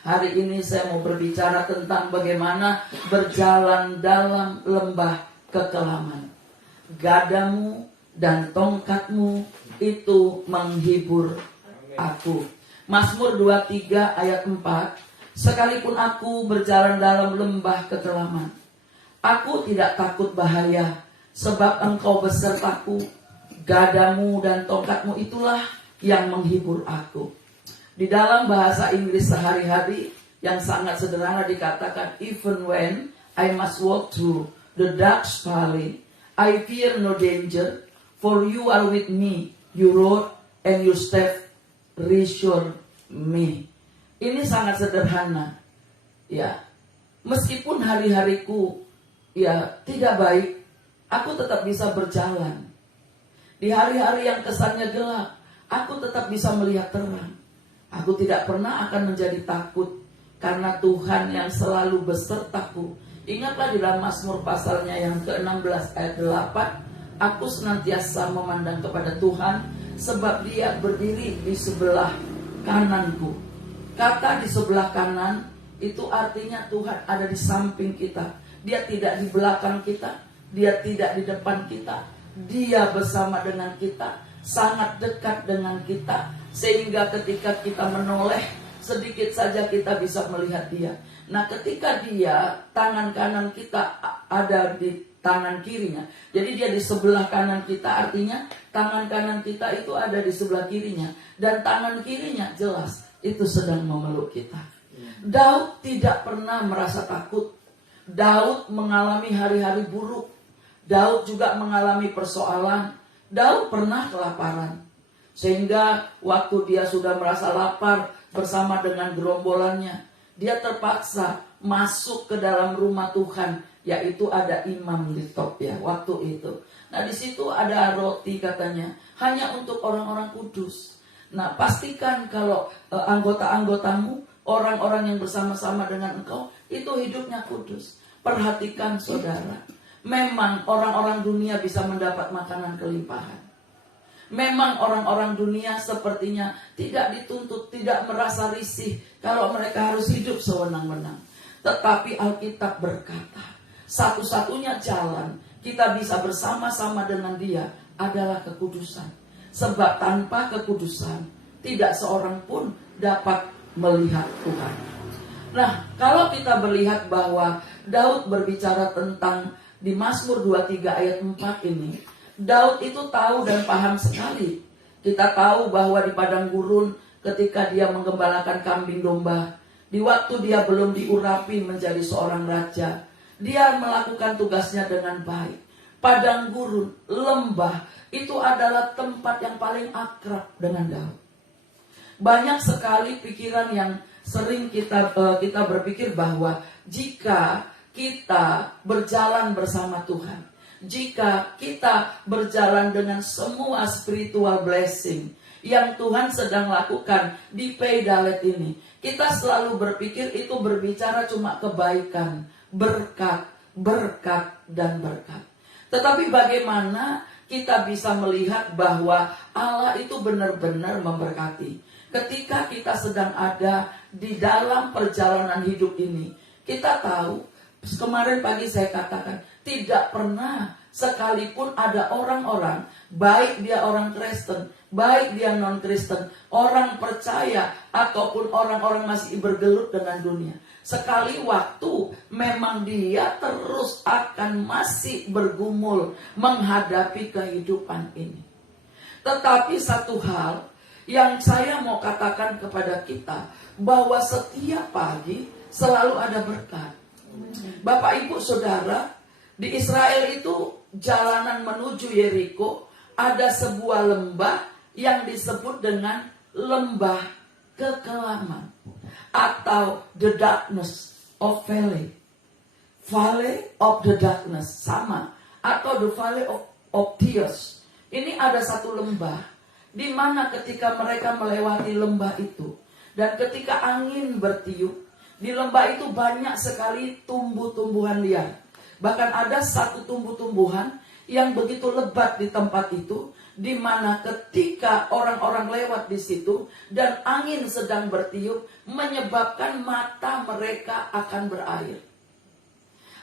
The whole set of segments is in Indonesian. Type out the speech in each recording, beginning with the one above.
Hari ini saya mau berbicara tentang bagaimana berjalan dalam lembah kekelaman. Gadamu dan tongkatmu itu menghibur aku. Mazmur 23 ayat 4. Sekalipun aku berjalan dalam lembah kekelaman, aku tidak takut bahaya, sebab engkau besertaku. Gadamu dan tongkatmu itulah yang menghibur aku. Di dalam bahasa Inggris sehari-hari yang sangat sederhana dikatakan, even when I must walk through the dark valley, I fear no danger, for you are with me, your rod and your staff reassure me. Ini sangat sederhana. Ya, meskipun hari-hariku tidak baik, aku tetap bisa berjalan. Di hari-hari yang kesannya gelap, aku tetap bisa melihat terang. Aku tidak pernah akan menjadi takut, karena Tuhan yang selalu besertaku. Ingatlah di dalam Mazmur pasalnya yang ke-16 ayat 8, aku senantiasa memandang kepada Tuhan, sebab Dia berdiri di sebelah kananku. Kata di sebelah kanan itu artinya Tuhan ada di samping kita. Dia tidak di belakang kita, Dia tidak di depan kita. Dia bersama dengan kita, sangat dekat dengan kita, sehingga ketika kita menoleh sedikit saja kita bisa melihat Dia. Nah, ketika Dia, tangan kanan kita ada di tangan kirinya, jadi Dia di sebelah kanan kita, artinya tangan kanan kita itu ada di sebelah kirinya, dan tangan kirinya jelas itu sedang memeluk kita. Daud tidak pernah merasa takut. Daud mengalami hari-hari buruk. Daud juga mengalami persoalan. Daud pernah kelaparan, sehingga waktu dia sudah merasa lapar bersama dengan gerombolannya, dia terpaksa masuk ke dalam rumah Tuhan, yaitu ada imam di top waktu itu. Nah, di situ ada roti katanya, hanya untuk orang-orang kudus. Nah, pastikan kalau anggota-anggotamu, orang-orang yang bersama-sama dengan engkau, itu hidupnya kudus. Perhatikan saudara, memang orang-orang dunia bisa mendapat makanan kelimpahan. Memang orang-orang dunia sepertinya tidak dituntut, tidak merasa risih kalau mereka harus hidup sewenang-wenang. Tetapi Alkitab berkata, satu-satunya jalan kita bisa bersama-sama dengan Dia adalah kekudusan. Sebab tanpa kekudusan tidak seorang pun dapat melihat Tuhan. Nah, kalau kita melihat bahwa Daud berbicara tentang di Mazmur 23 ayat 4 ini, Daud itu tahu dan paham sekali. Kita tahu bahwa di padang gurun ketika dia menggembalakan kambing domba, di waktu dia belum diurapi menjadi seorang raja, dia melakukan tugasnya dengan baik. Padang gurun, lembah, itu adalah tempat yang paling akrab dengan Daud. Banyak sekali pikiran yang sering kita berpikir bahwa jika kita berjalan bersama Tuhan, jika kita berjalan dengan semua spiritual blessing yang Tuhan sedang lakukan di Peidalet ini, kita selalu berpikir itu berbicara cuma kebaikan, berkat, dan berkat. Tetapi bagaimana kita bisa melihat bahwa Allah itu benar-benar memberkati? Ketika kita sedang ada di dalam perjalanan hidup ini, kita tahu, kemarin pagi saya katakan, tidak pernah sekalipun ada orang-orang, baik dia orang Kristen, baik dia non-Kristen, orang percaya, ataupun orang-orang masih bergelut dengan dunia, sekali waktu memang dia terus akan masih bergumul menghadapi kehidupan ini. Tetapi satu hal yang saya mau katakan kepada kita, bahwa setiap pagi selalu ada berkat. Bapak Ibu Saudara, di Israel itu jalanan menuju Yeriko, ada sebuah lembah yang disebut dengan lembah kekelaman, atau the darkness of valley. Valley of the darkness, sama, atau the valley of tears. Ini ada satu lembah di mana ketika mereka melewati lembah itu, dan ketika angin bertiup, di lembah itu banyak sekali tumbuh-tumbuhan liar. Bahkan ada satu tumbuh-tumbuhan yang begitu lebat di tempat itu, di mana ketika orang-orang lewat di situ dan angin sedang bertiup menyebabkan mata mereka akan berair.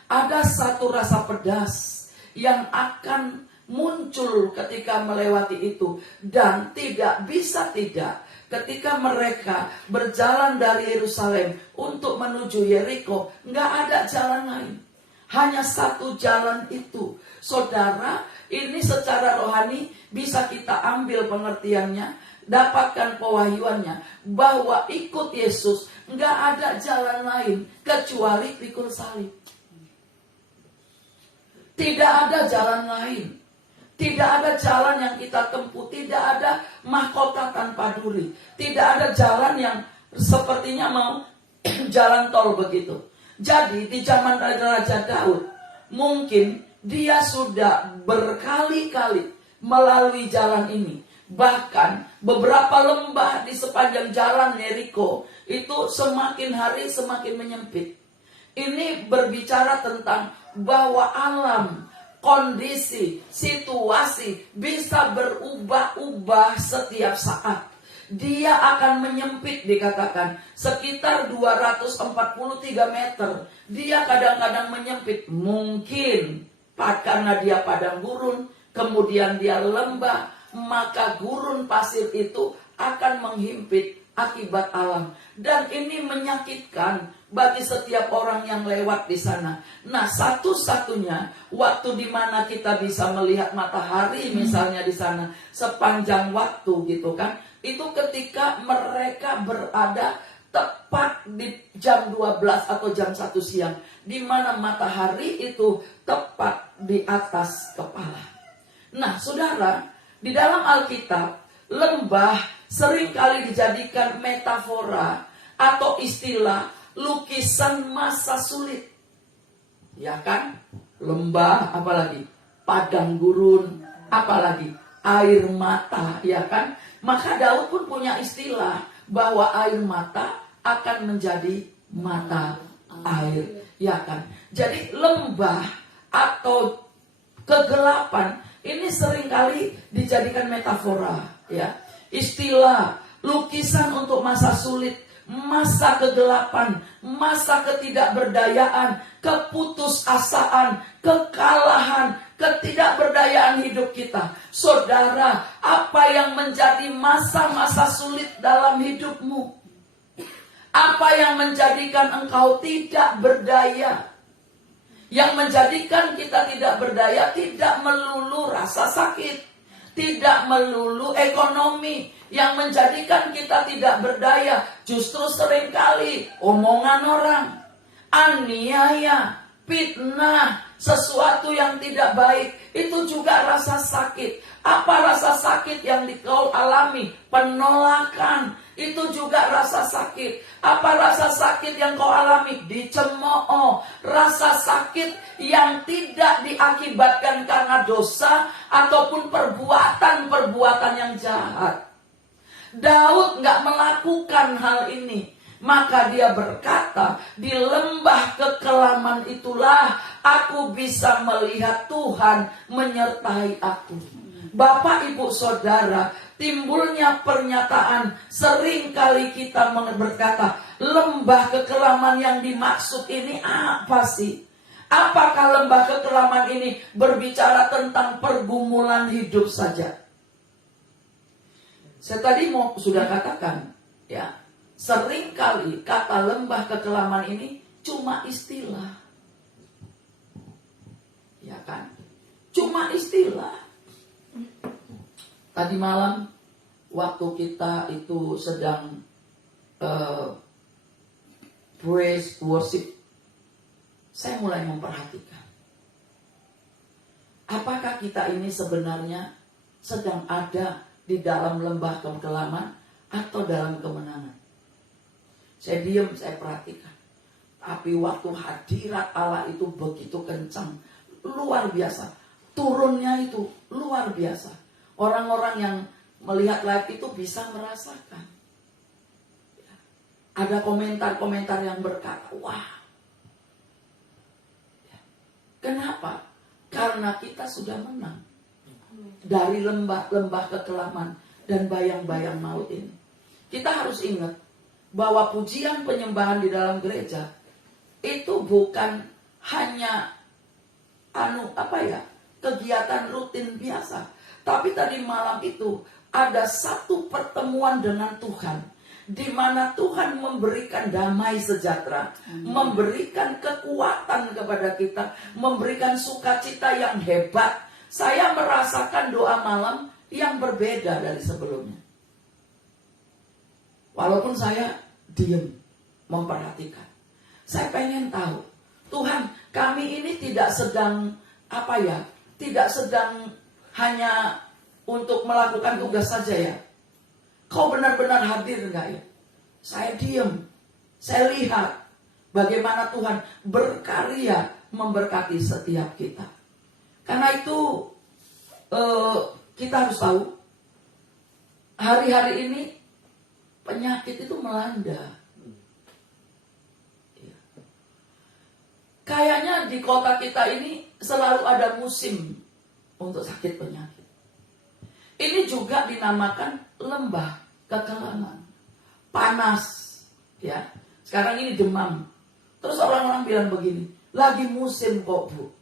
Ada satu rasa pedas yang akan muncul ketika melewati itu, dan tidak bisa tidak ketika mereka berjalan dari Yerusalem untuk menuju Yeriko, nggak ada jalan lain. Hanya satu jalan itu. Saudara, ini secara rohani bisa kita ambil pengertiannya, dapatkan pewahyuannya, bahwa ikut Yesus nggak ada jalan lain kecuali pikul salib. Tidak ada jalan lain. Tidak ada jalan yang kita tempuh. Tidak ada mahkota tanpa duri. Tidak ada jalan yang sepertinya mau jalan tol begitu. Jadi di zaman Raja Daud, mungkin dia sudah berkali-kali melalui jalan ini. Bahkan beberapa lembah di sepanjang jalan Yeriko itu semakin hari semakin menyempit. Ini berbicara tentang bahwa alam, kondisi, situasi bisa berubah-ubah setiap saat. Dia akan menyempit, dikatakan sekitar 243 meter. Dia kadang-kadang menyempit, mungkin karena dia padang gurun, kemudian dia lembah, maka gurun pasir itu akan menghimpit akibat alam. Dan ini menyakitkan bagi setiap orang yang lewat di sana. Nah, satu-satunya waktu di mana kita bisa melihat matahari misalnya di sana sepanjang waktu gitu kan, itu ketika mereka berada tepat di jam 12 atau jam 1 siang, di mana matahari itu tepat di atas kepala. Nah, saudara, di dalam Alkitab, lembah seringkali dijadikan metafora atau istilah lukisan masa sulit. Ya kan? Lembah, apalagi padang gurun, apalagi air mata, ya kan? Maka Daud pun punya istilah bahwa air mata akan menjadi mata air, ya kan? Jadi lembah atau kegelapan ini seringkali dijadikan metafora, ya. Istilah lukisan untuk masa sulit, masa kegelapan, masa ketidakberdayaan, keputusasaan, kekalahan, ketidakberdayaan hidup kita. Saudara, apa yang menjadi masa-masa sulit dalam hidupmu? Apa yang menjadikan engkau tidak berdaya? Yang menjadikan kita tidak berdaya tidak melulu rasa sakit, tidak melulu ekonomi. Yang menjadikan kita tidak berdaya justru seringkali omongan orang, aniaya, fitnah, sesuatu yang tidak baik. Itu juga rasa sakit. Apa rasa sakit yang kau alami? Penolakan. Itu juga rasa sakit. Apa rasa sakit yang kau alami? Dicemooh. Rasa sakit yang tidak diakibatkan karena dosa ataupun perbuatan-perbuatan yang jahat. Daud gak melakukan hal ini. Maka dia berkata, di lembah kekelaman itulah aku bisa melihat Tuhan menyertai aku. Bapak, ibu, saudara, timbulnya pernyataan seringkali kita berkata, lembah kekelaman yang dimaksud ini apa sih? Apakah lembah kekelaman ini berbicara tentang pergumulan hidup saja? Saya tadi sudah katakan, ya, seringkali kata lembah kekelaman ini cuma istilah. Ya kan? Cuma istilah. Tadi malam waktu kita itu sedang praise, worship, saya mulai memperhatikan, apakah kita ini sebenarnya sedang ada di dalam lembah kekelaman atau dalam kemenangan? Saya diam, saya perhatikan. Tapi waktu hadirat Allah itu begitu kencang, luar biasa. Turunnya itu luar biasa. Orang-orang yang melihat live itu bisa merasakan. Ada komentar-komentar yang berkata, wah. Kenapa? Karena kita sudah menang. dari lembah-lembah kekelaman dan bayang-bayang maut ini. Kita harus ingat bahwa pujian penyembahan di dalam gereja itu bukan hanya kegiatan rutin biasa. Tapi tadi malam itu ada satu pertemuan dengan Tuhan, di mana Tuhan memberikan damai sejahtera, memberikan kekuatan kepada kita, memberikan sukacita yang hebat. Saya merasakan doa malam yang berbeda dari sebelumnya. Walaupun saya diam, memperhatikan. Saya pengen tahu, Tuhan, kami ini tidak sedang tidak sedang hanya untuk melakukan tugas saja ya. Kau benar-benar hadir enggak ya? Saya diam, saya lihat bagaimana Tuhan berkarya memberkati setiap kita. Karena itu kita harus tahu, hari-hari ini penyakit itu melanda. Kayaknya di kota kita ini selalu ada musim untuk sakit penyakit. Ini juga dinamakan lembah kekelaman. Panas, ya. Sekarang ini demam. Terus orang-orang bilang begini, lagi musim kok Bu.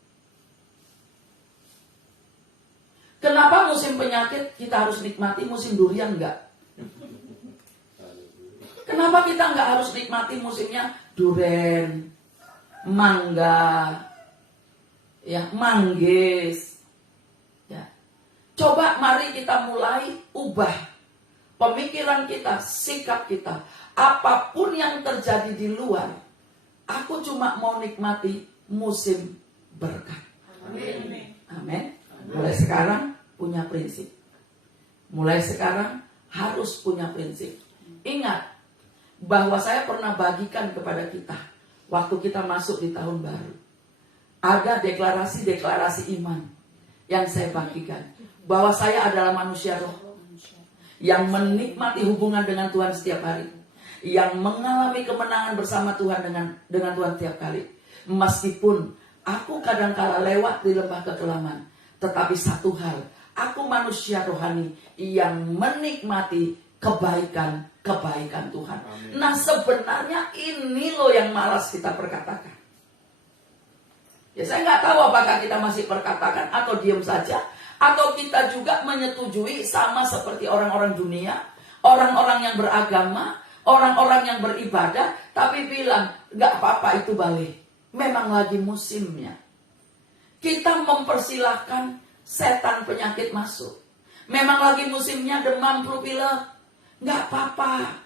Kenapa musim penyakit kita harus nikmati, musim durian enggak? Kenapa kita enggak harus nikmati musimnya duren, mangga, ya, manggis, ya. Coba mari kita mulai ubah pemikiran kita, sikap kita. Apapun yang terjadi di luar, aku cuma mau nikmati musim berkat. Amin. Amin. Mulai sekarang punya prinsip. Mulai sekarang harus punya prinsip. Ingat bahwa saya pernah bagikan kepada kita waktu kita masuk di tahun baru. Ada deklarasi-deklarasi iman yang saya bagikan. Bahwa saya adalah manusia roh yang menikmati hubungan dengan Tuhan setiap hari. Yang mengalami kemenangan bersama Tuhan dengan Tuhan setiap kali. Meskipun aku kadangkala lewat di lembah kekelaman. Tetapi satu hal, aku manusia rohani yang menikmati kebaikan Tuhan. Amin. Nah sebenarnya ini loh yang malas kita perkatakan. Ya saya nggak tahu apakah kita masih perkatakan atau diam saja, atau kita juga menyetujui sama seperti orang-orang dunia, orang-orang yang beragama, orang-orang yang beribadah, tapi bilang nggak apa-apa itu balik. Memang lagi musimnya. Kita mempersilahkan setan penyakit masuk. Memang lagi musimnya demam flu pilek. Nggak apa-apa.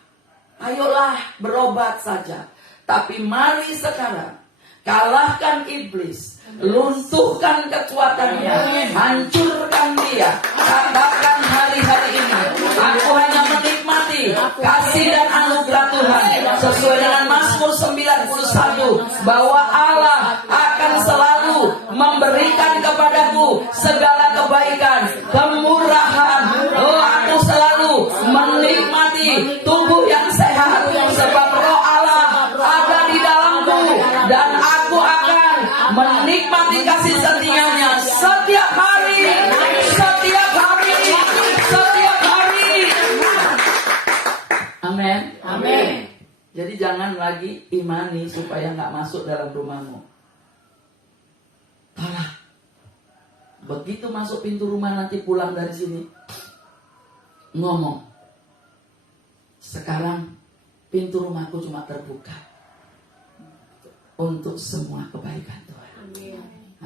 Ayolah berobat saja. Tapi mari sekarang kalahkan iblis. Luntuhkan kekuatannya. Hancurkan dia. Katakan hari-hari ini, aku hanya menikmati kasih dan anugerah Tuhan. Sesuai dengan Mazmur 91. Bahwa Allah akan selalu memberikan kepadaku segala kebaikan, kemurahan. Oh, aku selalu menikmati tubuh yang sehat, sebab roh Allah ada di dalamku, dan aku akan menikmati kasih setianya setiap hari, setiap hari, setiap hari. Amin. Amin. Jadi jangan lagi imani supaya nggak masuk dalam rumahmu. Alah, begitu masuk pintu rumah nanti pulang dari sini ngomong, sekarang pintu rumahku cuma terbuka untuk semua kebaikan Tuhan.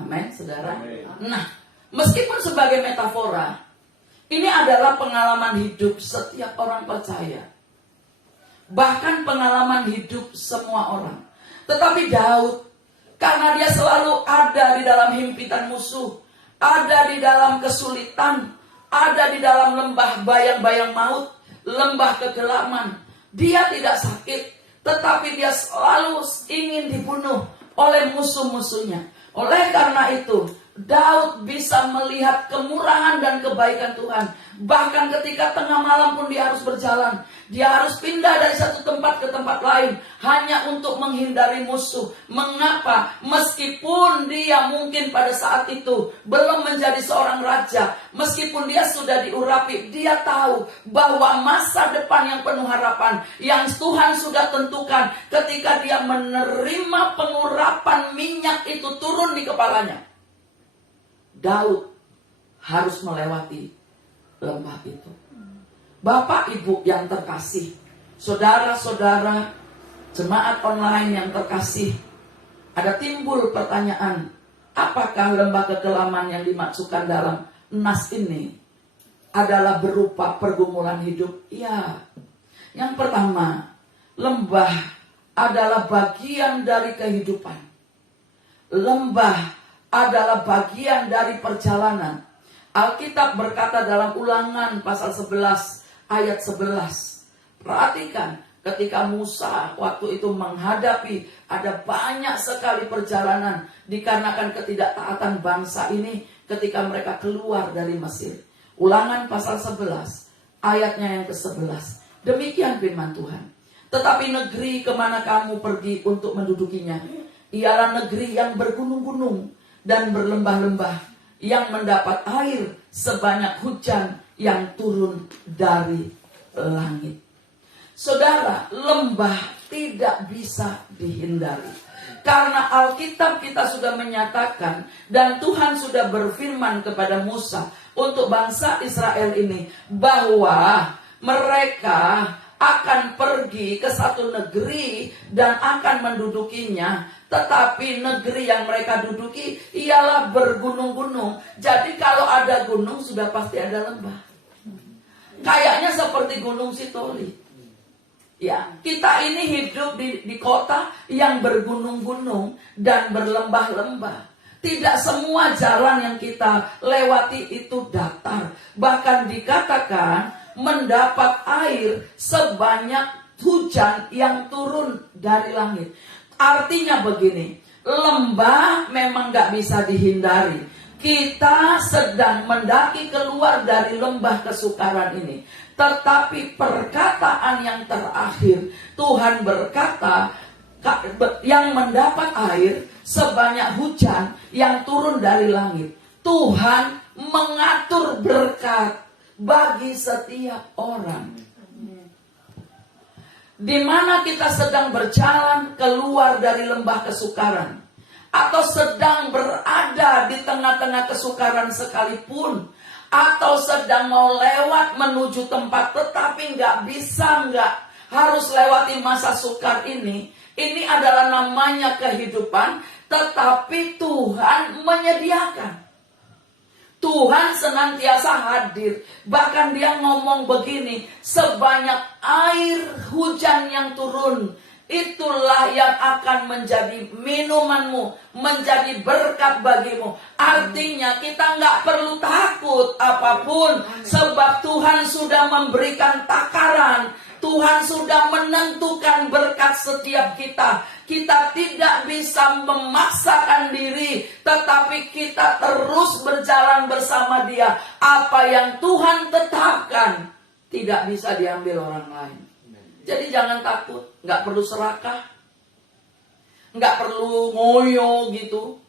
Amin, saudara. Nah, meskipun sebagai metafora, ini adalah pengalaman hidup setiap orang percaya, bahkan pengalaman hidup semua orang. Tetapi Daud, karena dia selalu ada di dalam himpitan musuh, ada di dalam kesulitan, ada di dalam lembah bayang-bayang maut, lembah kegelaman. Dia tidak sakit, tetapi dia selalu ingin dibunuh oleh musuh-musuhnya. Oleh karena itu, Daud bisa melihat kemurahan dan kebaikan Tuhan. Bahkan ketika tengah malam pun dia harus berjalan. Dia harus pindah dari satu tempat ke tempat lain hanya untuk menghindari musuh. Mengapa? Meskipun dia mungkin pada saat itu belum menjadi seorang raja, meskipun dia sudah diurapi, dia tahu bahwa masa depan yang penuh harapan yang Tuhan sudah tentukan ketika dia menerima pengurapan minyak itu turun di kepalanya. Daud harus melewati lembah itu. Bapak Ibu yang terkasih, saudara-saudara jemaat online yang terkasih, ada timbul pertanyaan, apakah lembah kekelaman yang dimaksudkan dalam nas ini adalah berupa pergumulan hidup? Ya. Yang pertama, lembah adalah bagian dari kehidupan. Lembah adalah bagian dari perjalanan. Alkitab berkata dalam Ulangan pasal 11 ayat 11. Perhatikan, ketika Musa waktu itu menghadapi ada banyak sekali perjalanan dikarenakan ketidaktaatan bangsa ini ketika mereka keluar dari Mesir. Ulangan pasal 11 ayatnya yang ke-11. Demikian firman Tuhan. Tetapi negeri kemana kamu pergi untuk mendudukinya ialah negeri yang bergunung-gunung dan berlembah-lembah, yang mendapat air sebanyak hujan yang turun dari langit. Saudara, lembah tidak bisa dihindari. Karena Alkitab kita sudah menyatakan dan Tuhan sudah berfirman kepada Musa untuk bangsa Israel ini bahwa mereka akan pergi ke satu negeri dan akan mendudukinya. Tetapi negeri yang mereka duduki ialah bergunung-gunung. Jadi kalau ada gunung sudah pasti ada lembah. Kayaknya seperti Gunung Sitoli. Ya, kita ini hidup di kota yang bergunung-gunung dan berlembah-lembah. Tidak semua jalan yang kita lewati itu datar. Bahkan dikatakan mendapat air sebanyak hujan yang turun dari langit. Artinya begini, lembah memang gak bisa dihindari. Kita sedang mendaki keluar dari lembah kesukaran ini. Tetapi perkataan yang terakhir, Tuhan berkata, yang mendapat air sebanyak hujan yang turun dari langit. Tuhan mengatur berkat bagi setiap orang. Di mana kita sedang berjalan keluar dari lembah kesukaran, atau sedang berada di tengah-tengah kesukaran sekalipun, atau sedang mau lewat menuju tempat tetapi nggak harus lewati masa sukar ini adalah namanya kehidupan, tetapi Tuhan menyediakan. Tuhan senantiasa hadir. Bahkan dia ngomong begini, sebanyak air hujan yang turun, itulah yang akan menjadi minumanmu, menjadi berkat bagimu. Artinya kita nggak perlu takut apapun, sebab Tuhan sudah memberikan takaran. Tuhan sudah menentukan berkat setiap kita. Kita tidak bisa memaksakan diri, tetapi kita terus berjalan bersama Dia. Apa yang Tuhan tetapkan tidak bisa diambil orang lain. Jadi jangan takut, nggak perlu serakah, nggak perlu ngoyo gitu.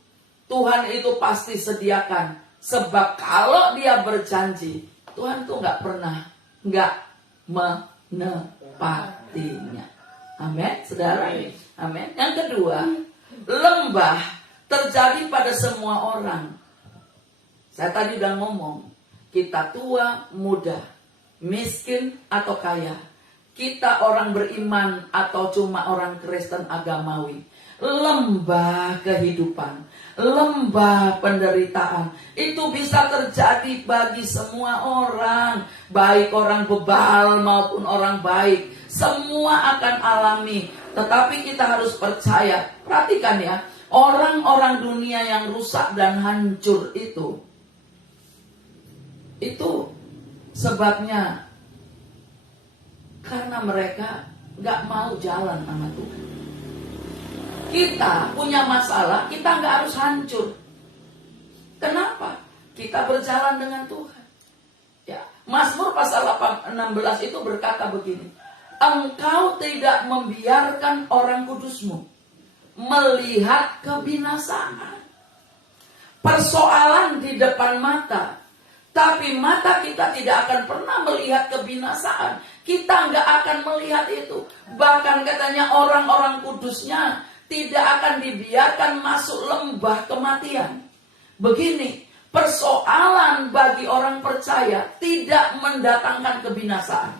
Tuhan itu pasti sediakan. Sebab kalau Dia berjanji, Tuhan tuh nggak pernah nggak menepatinya. Amin, saudara. Amin. Yang kedua, lembah terjadi pada semua orang. Saya tadi udah ngomong, kita tua, muda, miskin atau kaya, kita orang beriman atau cuma orang Kristen agamawi. Lembah kehidupan, lembah penderitaan, itu bisa terjadi bagi semua orang, baik orang bebal maupun orang baik. Semua akan alami, tetapi kita harus percaya. Perhatikan ya, orang-orang dunia yang rusak dan hancur itu sebabnya karena mereka gak mau jalan sama Tuhan. Kita punya masalah, kita gak harus hancur. Kenapa? Kita berjalan dengan Tuhan. Ya, Mazmur pasal 16 itu berkata begini, Engkau tidak membiarkan orang kudusmu melihat kebinasaan. Persoalan di depan mata, tapi mata kita tidak akan pernah melihat kebinasaan. Kita nggak akan melihat itu. Bahkan katanya orang-orang kudusnya tidak akan dibiarkan masuk lembah kematian. Begini, persoalan bagi orang percaya tidak mendatangkan kebinasaan.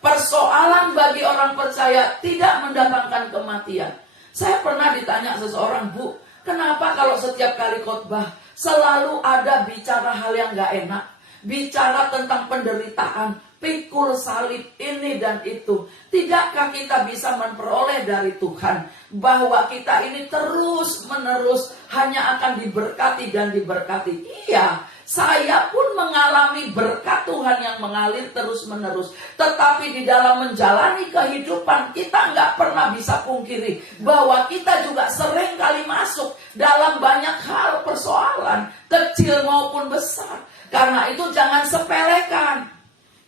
Persoalan bagi orang percaya tidak mendatangkan kematian. Saya pernah ditanya seseorang, Bu, kenapa kalau setiap kali khotbah selalu ada bicara hal yang gak enak, bicara tentang penderitaan, pikul salib ini dan itu. Tidakkah kita bisa memperoleh dari Tuhan bahwa kita ini terus menerus hanya akan diberkati dan diberkati? Iya, saya pun mengalami berkat Tuhan yang mengalir terus menerus. Tetapi di dalam menjalani kehidupan kita nggak pernah bisa pungkiri bahwa kita juga sering kali masuk dalam banyak hal persoalan, kecil maupun besar. Karena itu jangan sepelekan.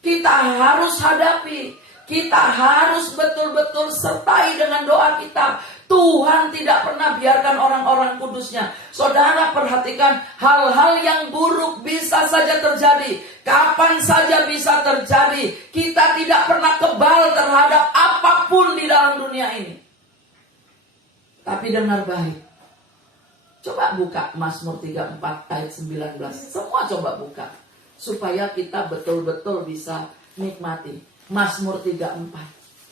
Kita harus hadapi. Kita harus betul-betul sertai dengan doa kita. Tuhan tidak pernah biarkan orang-orang kudusnya. Saudara perhatikan, hal-hal yang buruk bisa saja terjadi. Kapan saja bisa terjadi. Kita tidak pernah kebal terhadap apapun di dalam dunia ini. Tapi dengar baik. Coba buka Mazmur 34 ayat 19. Semua coba buka. Supaya kita betul-betul bisa nikmati. Mazmur 34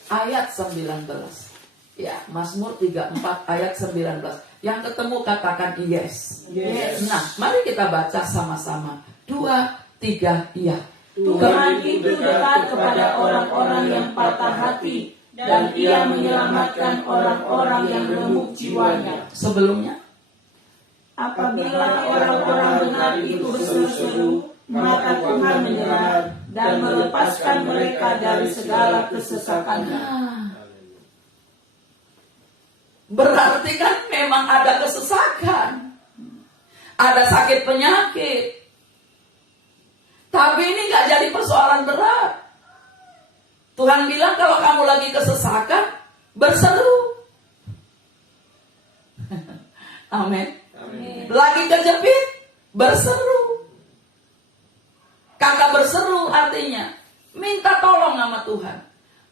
ayat 19. Ya, Mazmur 34 ayat 19. Yang ketemu katakan yes. Yes. Nah, mari kita baca sama-sama. 2, 3, iya. Tuhan itu dekat kepada orang-orang yang patah hati, dan Ia menyelamatkan orang-orang yang remuk jiwanya. Sebelumnya, Apabila orang-orang benar itu berseru-seru, maka Tuhan menyerah dan melepaskan mereka dari segala kesesakannya. berarti kan memang ada kesesakan, ada sakit penyakit. Tapi ini gak jadi persoalan berat. Tuhan bilang kalau kamu lagi kesesakan, berseru. Amin. Lagi kejepit, berseru. Kata berseru artinya minta tolong sama Tuhan.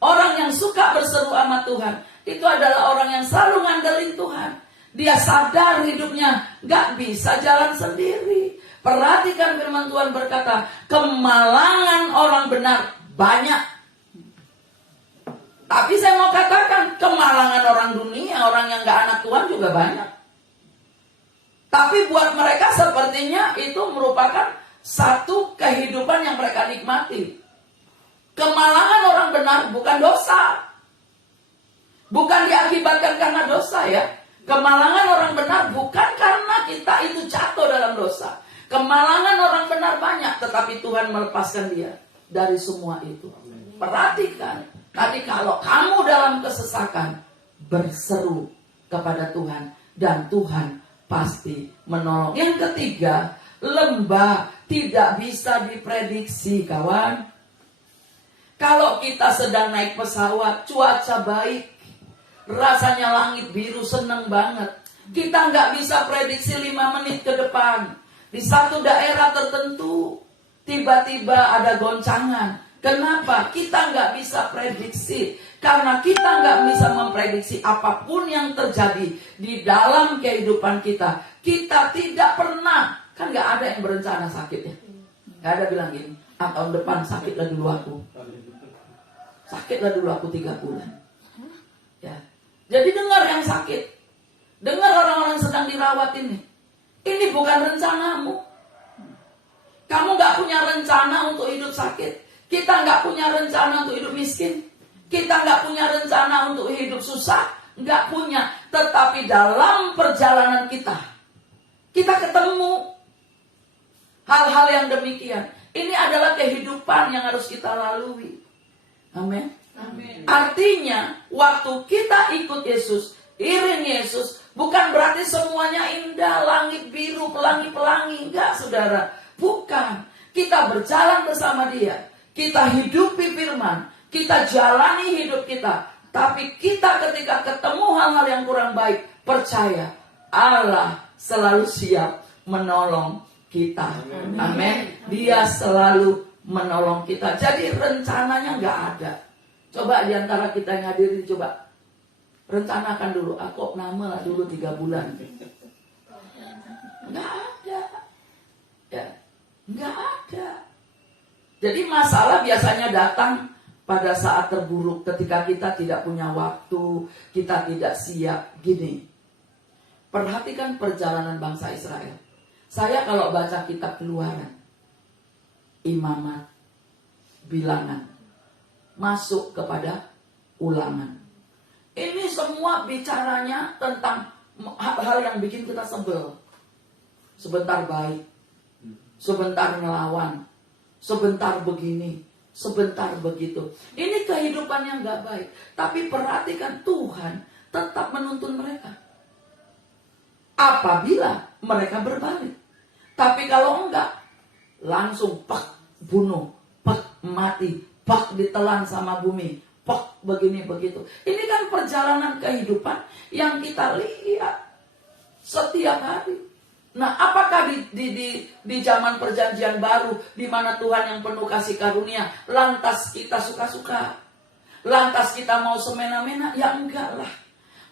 Orang yang suka berseru sama Tuhan, itu adalah orang yang selalu ngandelin Tuhan. Dia sadar hidupnya gak bisa jalan sendiri. Perhatikan firman Tuhan berkata, kemalangan orang benar banyak. Tapi saya mau katakan, kemalangan orang dunia, orang yang gak anak Tuhan juga banyak. Tapi buat mereka sepertinya itu merupakan satu kehidupan yang mereka nikmati. Kemalangan orang benar bukan dosa. Bukan diakibatkan karena dosa ya. Kemalangan orang benar bukan karena kita itu jatuh dalam dosa. Kemalangan orang benar banyak, tetapi Tuhan melepaskan dia dari semua itu. Perhatikan, tadi kalau kamu dalam kesesakan, berseru kepada Tuhan, dan Tuhan pasti menolong. Yang ketiga, lembah tidak bisa diprediksi, kawan. Kalau kita sedang naik pesawat, cuaca baik, rasanya langit biru, seneng banget. Kita nggak bisa prediksi 5 menit ke depan. Di satu daerah tertentu, tiba-tiba ada goncangan. Kenapa? Kita nggak bisa prediksi. Karena kita nggak bisa memprediksi apapun yang terjadi di dalam kehidupan kita. Kita tidak pernah, kan nggak ada yang berencana sakit ya. Nggak ada bilang gini, tahun depan sakitlah dulu aku. Sakitlah dulu aku 3 bulan. Ya. Jadi dengar yang sakit. Dengar orang-orang yang sedang dirawat ini. Ini bukan rencanamu. Kamu gak punya rencana untuk hidup sakit. Kita gak punya rencana untuk hidup miskin. Kita gak punya rencana untuk hidup susah. Gak punya. Tetapi dalam perjalanan kita ketemu hal-hal yang demikian. Ini adalah kehidupan yang harus kita lalui. Amin. Artinya, waktu kita ikut Yesus, Iring Yesus bukan berarti semuanya indah, langit biru, pelangi-pelangi. Enggak, saudara. Bukan. Kita berjalan bersama Dia. Kita hidupi firman. Kita jalani hidup kita. Tapi kita ketika ketemu hal-hal yang kurang baik, percaya Allah selalu siap menolong kita. Amin. Dia selalu menolong kita. Jadi rencananya nggak ada. Coba diantara kita yang hadirin, coba rencanakan dulu. Aku nama lah dulu 3 bulan. Nggak ada. Ya, nggak ada. Jadi masalah biasanya datang pada saat terburuk, ketika kita tidak punya waktu, kita tidak siap. Gini, perhatikan perjalanan bangsa Israel. Saya kalau baca kitab Keluaran, Imamat, Bilangan, masuk kepada Ulangan. Ini semua bicaranya tentang hal-hal yang bikin kita sebel. Sebentar baik, sebentar ngelawan, sebentar begini, sebentar begitu. Ini kehidupan yang gak baik. Tapi perhatikan, Tuhan tetap menuntun mereka apabila mereka berbalik. Tapi kalau enggak, langsung bunuh, mati, ditelan sama bumi, begini begitu. Ini kan perjalanan kehidupan yang kita lihat setiap hari. Nah, apakah di zaman perjanjian baru, di mana Tuhan yang penuh kasih karunia, lantas kita suka-suka, lantas kita mau semena-mena? Ya enggak lah.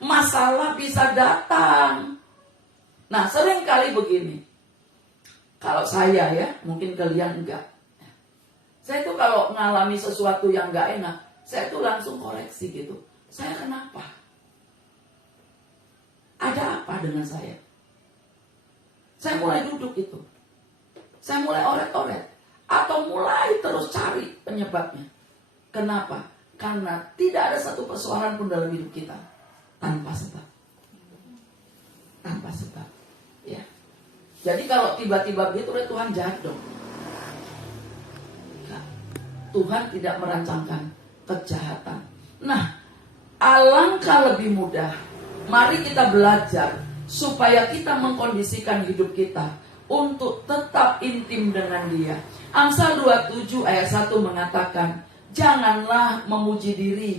Masalah bisa datang. Nah, sering kali begini. Kalau saya ya, mungkin kalian enggak. Saya tuh kalau ngalami sesuatu yang enggak enak, saya tuh langsung koreksi gitu. Saya kenapa? Ada apa dengan saya? Saya mulai duduk itu. Saya mulai oret-oret. Atau mulai terus cari penyebabnya. Kenapa? Karena tidak ada satu persoalan pun dalam hidup kita tanpa sebab. Tanpa sebab. Ya. Jadi kalau tiba-tiba begitu, Tuhan jahat dong. Tuhan tidak merancangkan kejahatan. Nah, alangkah lebih mudah. Mari kita belajar supaya kita mengkondisikan hidup kita untuk tetap intim dengan Dia. Amsal 27 ayat 1 mengatakan, janganlah memuji diri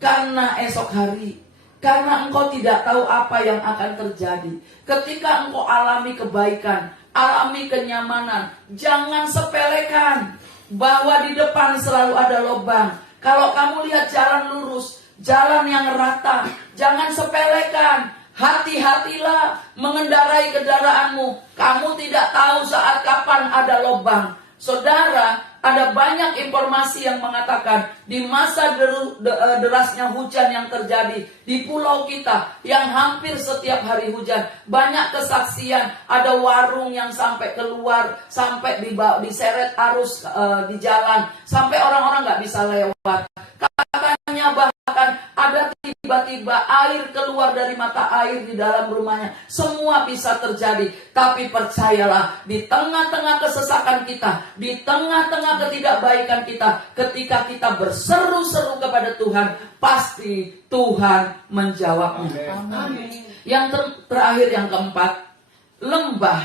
karena esok hari, karena engkau tidak tahu apa yang akan terjadi. Ketika engkau alami kebaikan, alami kenyamanan, jangan sepelekan bahwa di depan selalu ada lubang. Kalau kamu lihat jalan lurus, jalan yang rata, jangan sepelekan. Hati-hatilah mengendarai kendaraanmu. Kamu tidak tahu saat kapan ada lubang. Saudara, ada banyak informasi yang mengatakan di masa derasnya hujan yang terjadi di pulau kita, yang hampir setiap hari hujan, banyak kesaksian, ada warung yang sampai keluar, sampai diseret arus di jalan, sampai orang-orang nggak bisa lewat. Katanya bahkan ada tiba-tiba air keluar dari mata air di dalam rumahnya. Semua bisa terjadi. Tapi percayalah, di tengah-tengah kesesakan kita, di tengah-tengah ketidakbaikan kita, ketika kita berseru-seru kepada Tuhan, pasti Tuhan menjawabnya. Amin. Yang terakhir, yang keempat, lembah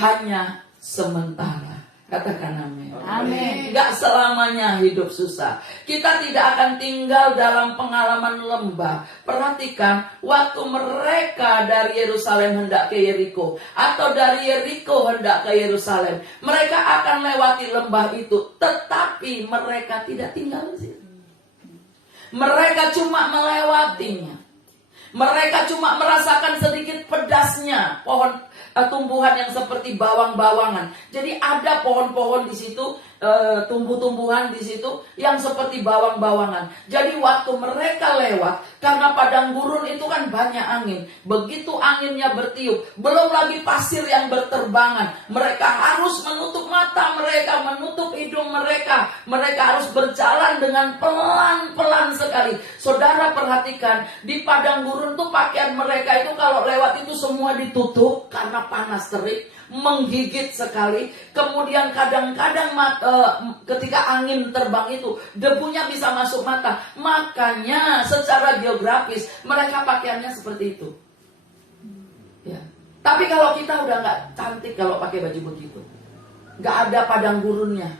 hanya sementara. Katakan amin. Amin. Gak selamanya hidup susah. Kita tidak akan tinggal dalam pengalaman lembah. Perhatikan, waktu mereka dari Yerusalem hendak ke Yeriko, atau dari Yeriko hendak ke Yerusalem, mereka akan lewati lembah itu. Tetapi mereka tidak tinggal di situ. Mereka cuma melewatinya. Mereka cuma merasakan sedikit pedasnya pohon tumbuhan yang seperti bawang-bawangan. Jadi ada pohon-pohon di situ, tumbuh-tumbuhan di situ yang seperti bawang-bawangan. Jadi waktu mereka lewat, karena padang gurun itu kan banyak angin. Begitu anginnya bertiup, belum lagi pasir yang berterbangan, mereka harus menutup mata mereka, menutup hidung mereka. Mereka harus berjalan dengan pelan-pelan sekali. Saudara perhatikan, di padang gurun tuh pakaian mereka itu kalau lewat itu semua ditutup karena panas terik. menggigit sekali. Kemudian kadang-kadang ketika angin terbang itu, debunya bisa masuk mata. Makanya secara geografis mereka pakaiannya seperti itu. Ya. Tapi kalau kita udah nggak cantik kalau pakai baju begitu, nggak ada padang gurunnya,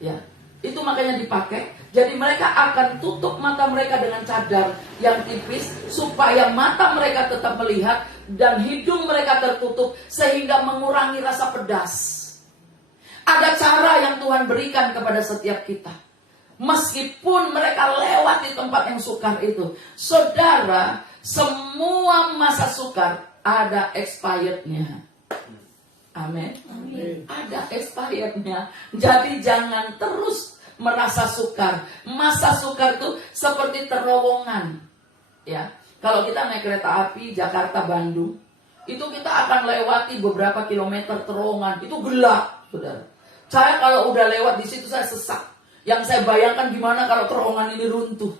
ya. Itu makanya dipakai. Jadi mereka akan tutup mata mereka dengan cadar yang tipis supaya mata mereka tetap melihat dan hidung mereka tertutup sehingga mengurangi rasa pedas. Ada cara yang Tuhan berikan kepada setiap kita. Meskipun mereka lewat di tempat yang sukar itu, saudara, semua masa sukar ada expirednya. Amin. Ada expirednya. Jadi jangan terus merasa sukar. Masa sukar itu seperti terowongan. Ya, kalau kita naik kereta api Jakarta Bandung, itu kita akan lewati beberapa kilometer terowongan. Itu gelap, saudara. Saya kalau udah lewat di situ saya sesak. Yang saya bayangkan gimana kalau terowongan ini runtuh.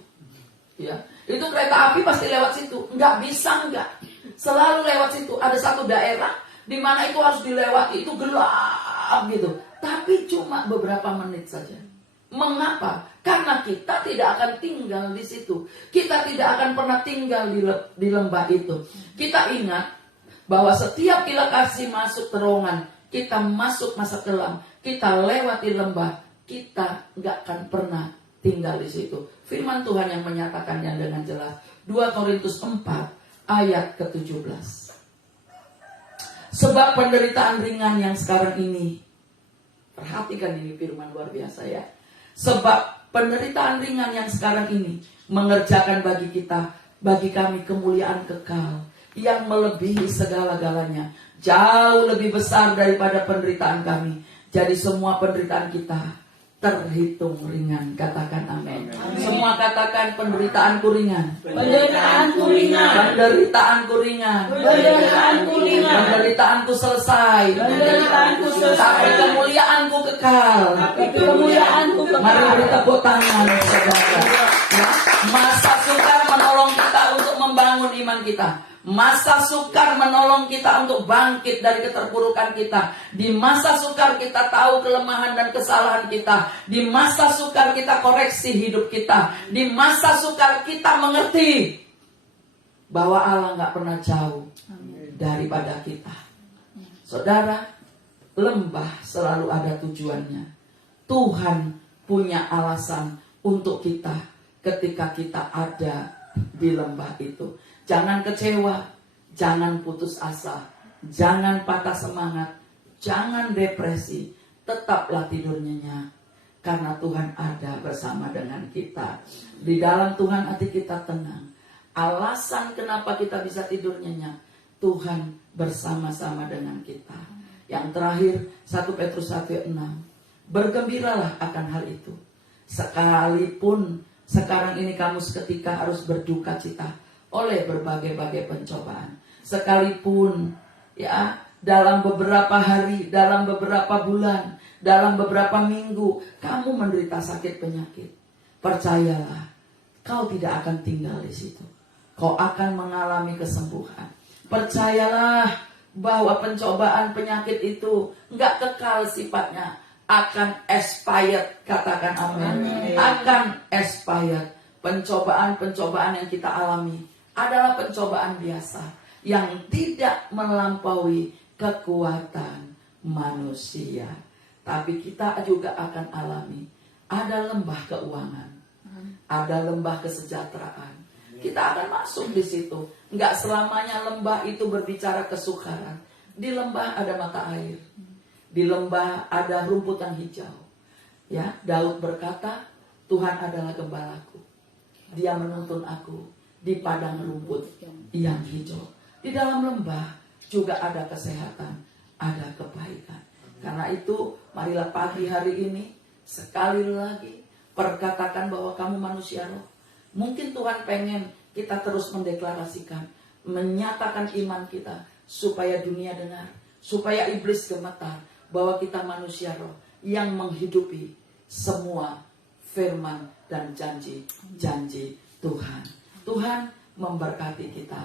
Ya, itu kereta api pasti lewat situ. Nggak bisa nggak. Selalu lewat situ. Ada satu daerah di mana itu harus dilewati, itu gelap gitu. Tapi cuma beberapa menit saja. Mengapa? Karena kita tidak akan tinggal di situ. Kita tidak akan pernah tinggal di lembah itu. Kita ingat bahwa setiap kita kasih masuk terowongan, kita masuk masa kelam, kita lewati lembah, kita nggak akan pernah tinggal di situ. Firman Tuhan yang menyatakannya dengan jelas. 2 Korintus 4 ayat ke-17. Sebab penderitaan ringan yang sekarang ini, perhatikan ini firman luar biasa ya. Sebab penderitaan ringan yang sekarang ini mengerjakan bagi kami kemuliaan kekal yang melebihi segala-galanya, jauh lebih besar daripada penderitaan kami. Jadi semua penderitaan kita terhitung ringan. Katakan amin. Semua katakan penderitaanku ringan. Penderitaanku ringan. Penderitaanku ringan. Penderitaanku ringan. Penderitaanku selesai. Penderitaanku Tapi selesai. kemuliaanku kekal. Tapi kemuliaanku Mari kekal. beri tepuk tangan, saudara. Ya. Masa sukar menolong kita untuk membangun iman kita. Masa sukar menolong kita untuk bangkit dari keterpurukan kita. Di masa sukar kita tahu kelemahan dan kesalahan kita. Di masa sukar kita koreksi hidup kita. Di masa sukar kita mengerti bahwa Allah gak pernah jauh daripada kita. Saudara, lembah selalu ada tujuannya. Tuhan punya alasan untuk kita ketika kita ada di lembah itu. Jangan kecewa, jangan putus asa, jangan patah semangat, jangan depresi, tetaplah tidur nyenyak. Karena Tuhan ada bersama dengan kita. Di dalam Tuhan hati kita tenang. Alasan kenapa kita bisa tidur nyenyak, Tuhan bersama-sama dengan kita. Yang terakhir, 1 Petrus 1:6. Bergembiralah akan hal itu. Sekalipun sekarang ini kamu seketika harus berduka cita oleh berbagai-bagai pencobaan. Sekalipun ya dalam beberapa hari, dalam beberapa bulan, dalam beberapa minggu kamu menderita sakit penyakit, percayalah, kau tidak akan tinggal di situ. Kau akan mengalami kesembuhan. Percayalah bahwa pencobaan penyakit itu enggak kekal sifatnya, akan expired. Katakan amin. Akan expired. Pencobaan-pencobaan yang kita alami adalah pencobaan biasa yang tidak melampaui kekuatan manusia. Tapi kita juga akan alami ada lembah keuangan, ada lembah kesejahteraan. Kita akan masuk di situ. Enggak selamanya lembah itu berbicara kesukaran. Di lembah ada mata air. Di lembah ada rumput yang hijau. Ya, Daud berkata, Tuhan adalah gembalaku. Dia menuntun aku di padang rumput yang hijau. Di dalam lembah juga ada kesehatan, ada kebaikan. Karena itu, marilah pagi hari ini sekali lagi perkatakan bahwa kamu manusia roh. Mungkin Tuhan pengen kita terus mendeklarasikan, menyatakan iman kita supaya dunia dengar, supaya iblis gemetar bahwa kita manusia roh yang menghidupi semua firman dan janji-janji Tuhan. Tuhan memberkati kita.